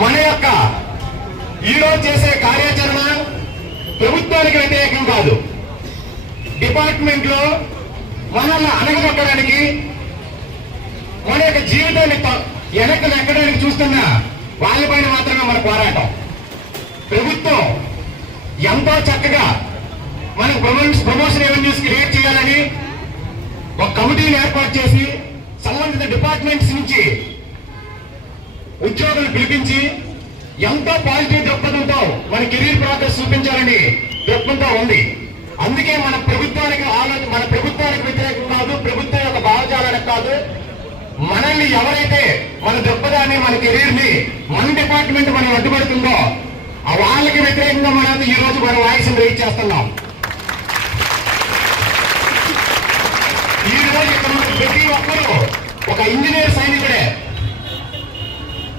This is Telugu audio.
మన యొక్క ఈరోజు చేసే కార్యాచరణ ప్రభుత్వానికి వ్యతిరేకం కాదు. డిపార్ట్మెంట్ లో మనల్ని అణగదొక్కడానికి, మన యొక్క జీవితాన్ని వెనక్కి నెక్కడానికి చూస్తున్న వాళ్ళపైన మాత్రమే మన పోరాటం. ప్రభుత్వం ఎంతో చక్కగా మనకు ప్రమోషన్ రెవెన్యూస్ క్రియేట్ చేయాలని ఒక కమిటీని ఏర్పాటు చేసి సంబంధిత డిపార్ట్మెంట్స్ నుంచి ఉద్యోగులు పిలిపించి ఎంతో పాజిటివ్ దృక్పథంతో మన కెరీర్ ప్రోగ్రెస్ చూపించాలని దృక్పథంతో ఉంది. అందుకే మన ప్రభుత్వానికి వ్యతిరేకం కాదు, ప్రభుత్వం యొక్క భావజాలానికి కాదు. మనల్ని ఎవరైతే మన దృక్పథాన్ని, మన కెరీర్ ని, మన డిపార్ట్మెంట్ మనం అడ్డుపడుతుందో ఆ వాళ్ళకి వ్యతిరేకంగా మనం ఈ రోజు మన వాయిస్ రైజ్ చేస్తున్నాం. ఈ రోజు ఇక్కడ ప్రతి ఒక్కరూ ఒక ఇంజనీర్ సైనికుడే.